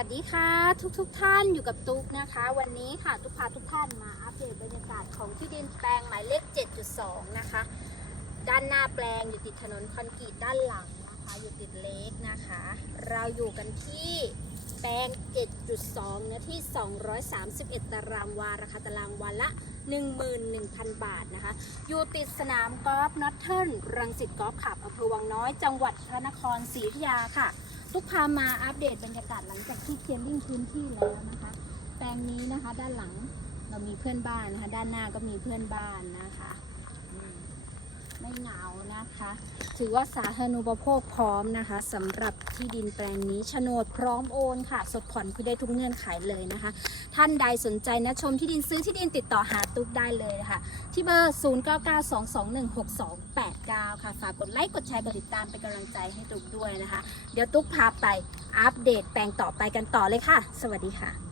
วัสดีค่ะทุกทุกๆท่านอยู่กับตุ๊กนะคะ วันนี้ค่ะตุ๊กพาทุกท่านมาอัปเดตบรรยากาศของที่ดินแปลงหมายเลข 7.2 นะคะ ด้านหน้าแปลงอยู่ติดถนนคอนกรีตด้านหลังนะคะ อยู่ติดเลกนะคะ เราอยู่กันที่แปลง 7.2เนื้อที่ 231 ตารางวาราคาตารางวันละ 11,000 บาทนะคะ อยู่ติดสนามกอล์ฟนอตเทิร์นรังสิตกอล์ฟขับอำเภอวังน้อยจังหวัดพระนครศรีอยุธยาค่ะ ทุกพามาอัปเดตบรรยากาศหลังจากที่เคลียร์ลิ่งพื้นที่แล้วนะคะ แปลงนี้นะคะด้านหลังเรามีเพื่อนบ้านนะคะ ด้านหน้าก็มีเพื่อนบ้านนะคะ นะคะ ถือว่าสาธารณูปโภคพร้อมนะคะสำหรับที่ดินแปลงนี้โฉนดพร้อมโอนค่ะ สดผ่อนคือได้ทุกเงื่อนไขเลยนะคะ ท่านใดสนใจนะชมที่ดินซื้อที่ดินติดต่อหาตุ๊กได้เลยนะคะที่เบอร์ 0992216289 ค่ะฝากกดไลค์กดแชร์กดติดตามเป็นกำลังใจให้ตุ๊กด้วยนะคะ เดี๋ยวตุ๊กพาไปอัปเดตแปลงต่อไปกันต่อเลยค่ะ สวัสดีค่ะ